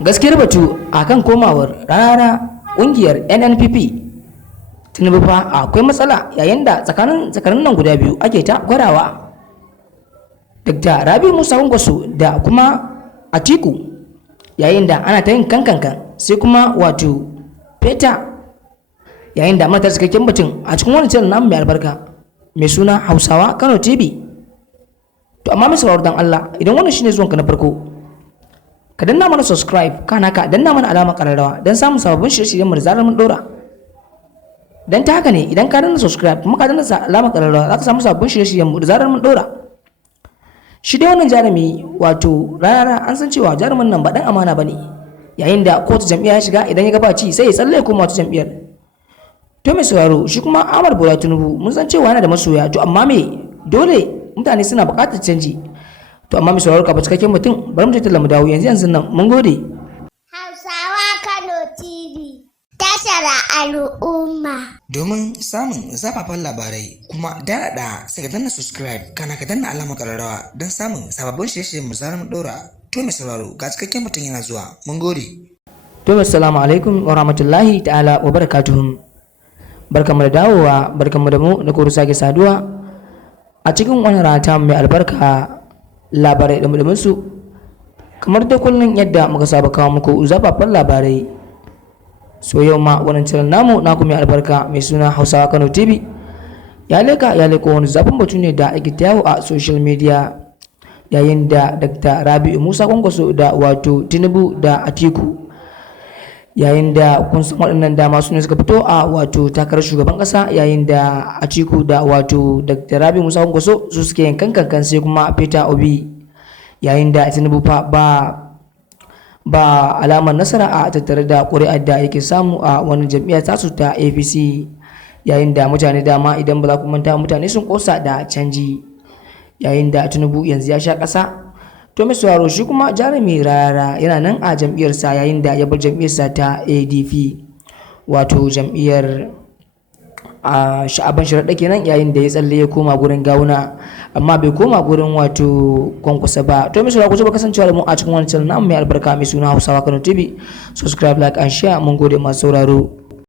gaskiyar batu akan komawar rana ƙungiyar nnpp tinubu fa akwai matsala yayin da tsakanin nan guda biyu ake ta gwarawa. Dr. Rabi Musa Kwankwaso da kuma Atiku yayin da ana ta yin kankankan sai kuma wato Peta yayin da mata cikakken batun a cikin wani channel namu mai albarka mai suna Hausawa Kano TV. To amma mai sauraro dan Allah, idan wannan shine zuwanka na farko, ka danna mana subscribe, kana ka danna mana alamar kararrawa don samun sababbin shirye-shiryen mu da zarar mun dora. Dan ta haka ne idan ka danna subscribe kuma ka danna alamar kararrawa za ka samu sababbin shirye-shiryen mu da zarar mun dora. Shi dai wannan jarumi wato rana an san cewa jarumin nan ba dan amana bane, yayin da kotu jam'iyya ya shiga idan ya ga baci sai ya tsalle ya koma wata jam'iyyar. To mai sauraro shi kuma Ahmad Bola Tinubu mun san cewa yana da masoya, to amma me dole mutane suna buƙatar canji. To amma mai sauraro ka ba cikakken mutum, bari mu je mu dawo yanzu nan. Mun gode. Hausawa Kano TV, tashar al'umma. Domin samun zafafan labarai kuma daɗaɗa sai ka danna subscribe, kana ka danna alamar ƙararrawa don samun sababbin shirye-shiryen mu zarar mun ɗora. To mai sauraro ga cikakken mutum yana zuwa. Mun gode. To assalamu alaikum wa rahmatullahi ta'ala wa barakatuhum. Barkamu da dawowa, barkamu da mu da kuma sake saduwa a cikin wannan rata mai albarka, labarai da su kamar da kullun yadda muka saba kawo muku zafafan labarai. So yau ma wannan channel namu na kuma mai albarka mai suna Hausawa Kano TV ya leko wani zafin batu ne da ake yawo a social media, yayin da Dr. Rabi'u Musa Kwankwaso da wato Tinubu da Atiku, yayin da kun san waɗannan dama su ne suka fito a wato takarar shugaban ƙasa, yayin da Atiku da wato Dr. Rabi'u Musa Kwankwaso su suke yin kankan sai kuma Peter Obi, yayin da Tinubu fa ba alamar nasara a tattare da ƙuri'ar da yake samu a wani jam'iyyar tasu ta APC, yayin da mutane dama idan ba za ku manta mutane sun ƙosa da canji, yayin da Tinubu yanzu ya sha ƙasa. To mai sauraro shi kuma jarumi rara yana nan a jam'iyyarsa, yayin da ya bar jam'iyyarsa ta ADP wato jam'iyyar Sha'aban Sharaɗa kenan, yayin da ya tsalle ya koma gurin Gawuna amma bai koma gurin wato Kwankwasa ba. To mai sauraro ku ci kasancewa da mu a cikin wannan channel namu mai albarka mai suna Hausawa Kano TV. Subscribe, like and share. Mun gode masu sauraro.